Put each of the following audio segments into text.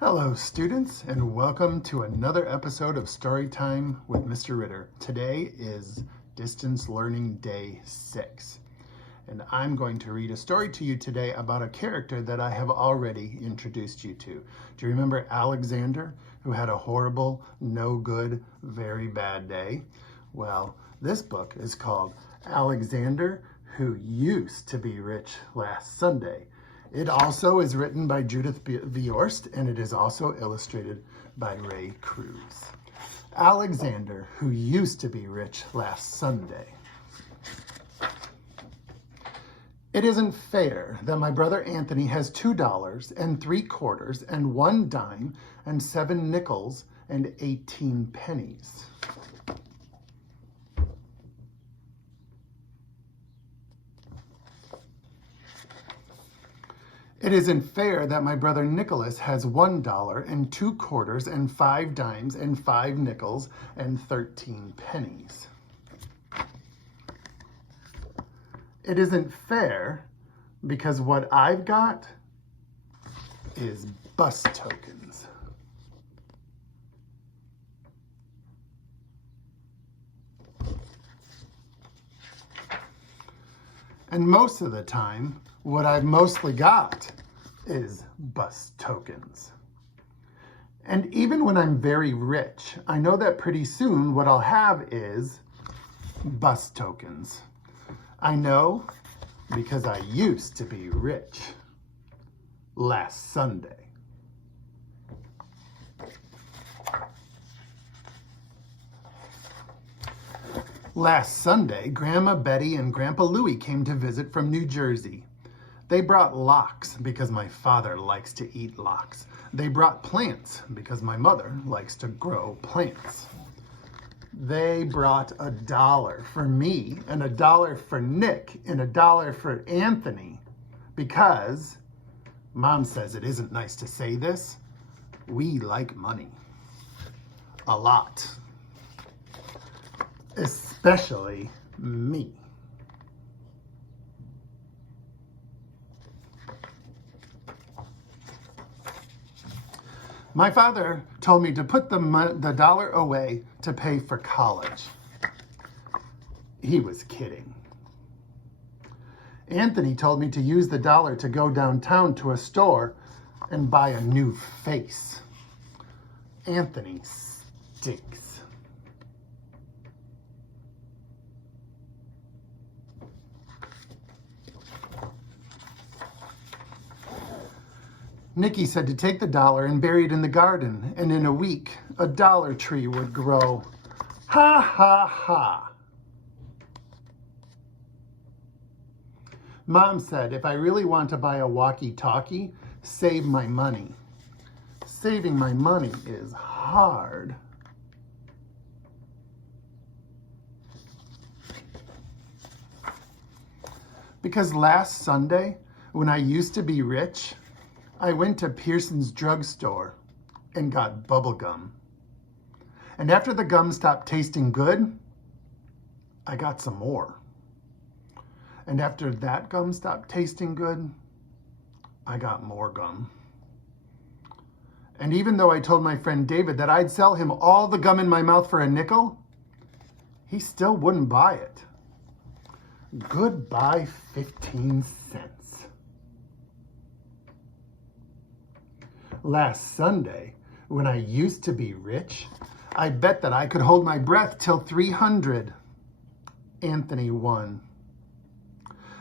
Hello students, and welcome to another episode of Storytime with Mr. Ritter. Today is Distance Learning Day 6, and I'm going to read a story to you today about a character that I have already introduced you to. Do you remember Alexander, who had a horrible, no good, very bad day? Well, this book is called Alexander, Who Used to Be Rich Last Sunday. It also is written by Judith Viorst, and it is also illustrated by Ray Cruz. Alexander, who used to be rich last Sunday. It isn't fair that my brother Anthony has $2 and 3/4 and 1 dime and 7 nickels and 18 pennies. It isn't fair that my brother Nicholas has $1 and 2/4 and 5 dimes and 5 nickels and 13 pennies. It isn't fair because what I've got is bus tokens. And most of the time, what I've mostly got is bus tokens. And even when I'm very rich, I know that pretty soon what I'll have is bus tokens. I know because I used to be rich last Sunday. Last Sunday, Grandma Betty and Grandpa Louie came to visit from New Jersey. They brought lox because my father likes to eat lox. They brought plants because my mother likes to grow plants. They brought $1 for me and $1 for Nick and $1 for Anthony because, Mom says it isn't nice to say this, we like money. A lot. Especially me. My father told me to put the dollar away to pay for college. He was kidding. Anthony told me to use the dollar to go downtown to a store and buy a new face. Anthony stinks. Nicky said to take the dollar and bury it in the garden, and in a week, a dollar tree would grow. Ha, ha, ha. Mom said, if I really want to buy a walkie-talkie, save my money. Saving my money is hard. Because last Sunday, when I used to be rich, I went to Pearson's drugstore and got bubble gum. And after the gum stopped tasting good, I got some more. And after that gum stopped tasting good, I got more gum. And even though I told my friend David that I'd sell him all the gum in my mouth for a nickel, he still wouldn't buy it. Goodbye 15 cents. Last Sunday, when I used to be rich, I bet that I could hold my breath till 300. Anthony won.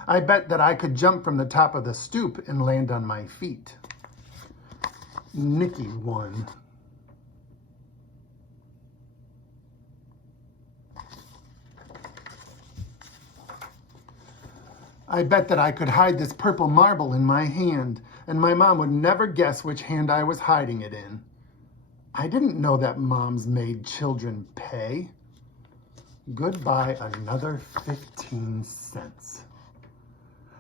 I bet that I could jump from the top of the stoop and land on my feet. Nicky won. I bet that I could hide this purple marble in my hand, and my mom would never guess which hand I was hiding it in. I didn't know that moms made children pay. Goodbye another 15 cents.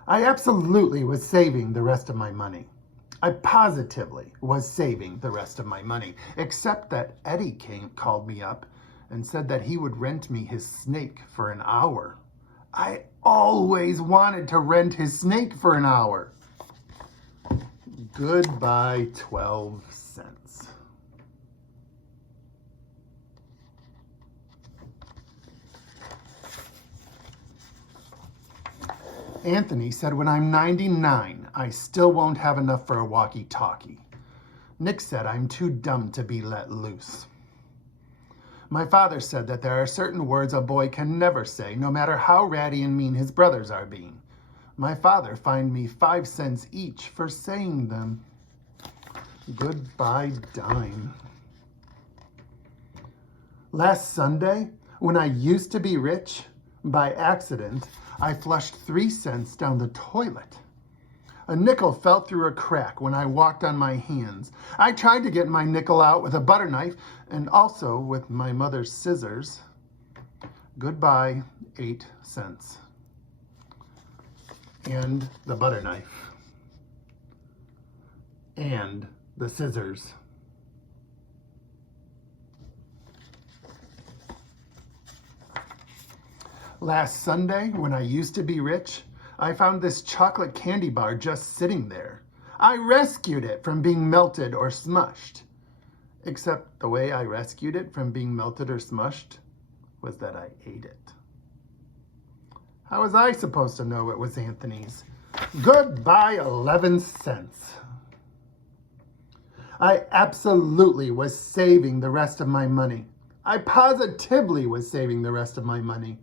I absolutely was saving the rest of my money. I positively was saving the rest of my money, except that Eddie called me up and said that he would rent me his snake for an hour. I always wanted to rent his snake for an hour. Goodbye 12 cents. Anthony said, when I'm 99, I still won't have enough for a walkie-talkie. Nick said, I'm too dumb to be let loose. My father said that there are certain words a boy can never say, no matter how ratty and mean his brothers are being. My father fined me 5 cents each for saying them. Goodbye dime. Last Sunday, when I used to be rich, by accident, I flushed 3 cents down the toilet. A nickel fell through a crack when I walked on my hands. I tried to get my nickel out with a butter knife and also with my mother's scissors. Goodbye, 8 cents. And the butter knife. And the scissors. Last Sunday, when I used to be rich, I found this chocolate candy bar just sitting there. I rescued it from being melted or smushed. Except the way I rescued it from being melted or smushed was that I ate it. How was I supposed to know it was Anthony's? Goodbye 11 cents. I absolutely was saving the rest of my money. I positively was saving the rest of my money.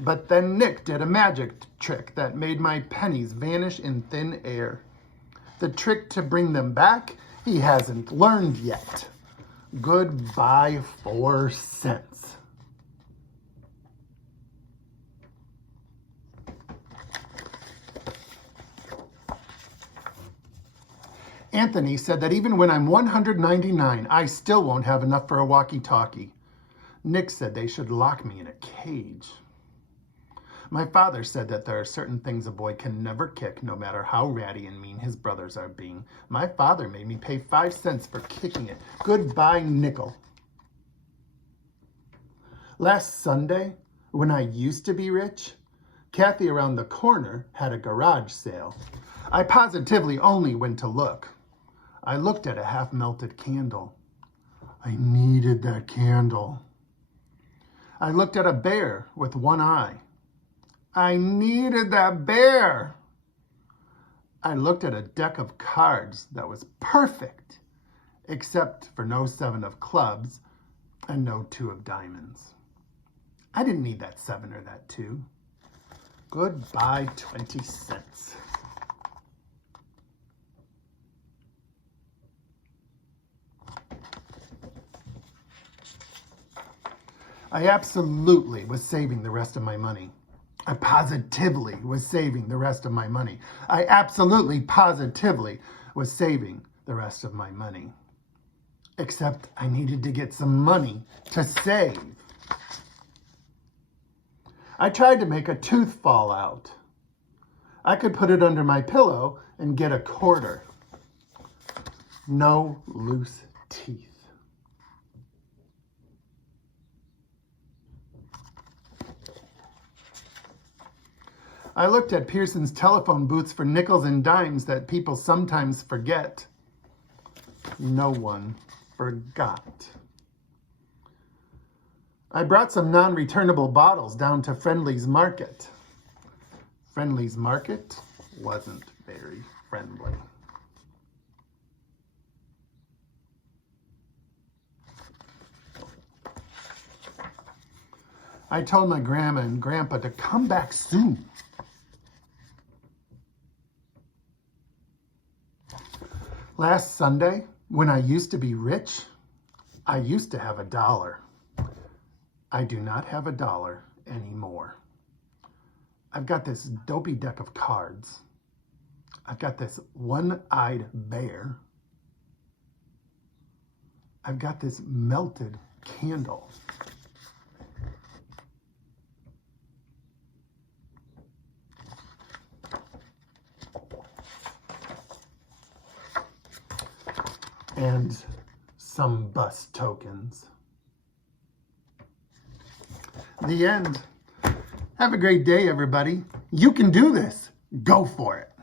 But then Nick did a magic trick that made my pennies vanish in thin air. The trick to bring them back, he hasn't learned yet. Goodbye 4 cents. Anthony said that even when I'm 199, I still won't have enough for a walkie-talkie. Nick said they should lock me in a cage. My father said that there are certain things a boy can never kick, no matter how ratty and mean his brothers are being. My father made me pay 5 cents for kicking it. Goodbye, nickel. Last Sunday, when I used to be rich, Kathy around the corner had a garage sale. I positively only went to look. I looked at a half-melted candle. I needed that candle. I looked at a bear with one eye. I needed that bear. I looked at a deck of cards that was perfect, except for no 7 of clubs and no 2 of diamonds. I didn't need that 7 or that 2. Goodbye 20 cents. I absolutely was saving the rest of my money. I positively was saving the rest of my money. I absolutely, positively was saving the rest of my money. Except I needed to get some money to save. I tried to make a tooth fall out. I could put it under my pillow and get a quarter. No loose teeth. I looked at Pearson's telephone booths for nickels and dimes that people sometimes forget. No one forgot. I brought some non-returnable bottles down to Friendly's Market. Friendly's Market wasn't very friendly. I told my grandma and grandpa to come back soon. Last Sunday, when I used to be rich, I used to have $1. I do not have $1 anymore. I've got this dopey deck of cards. I've got this one-eyed bear. I've got this melted candle. And some bus tokens. The end. Have a great day, everybody. You can do this. Go for it.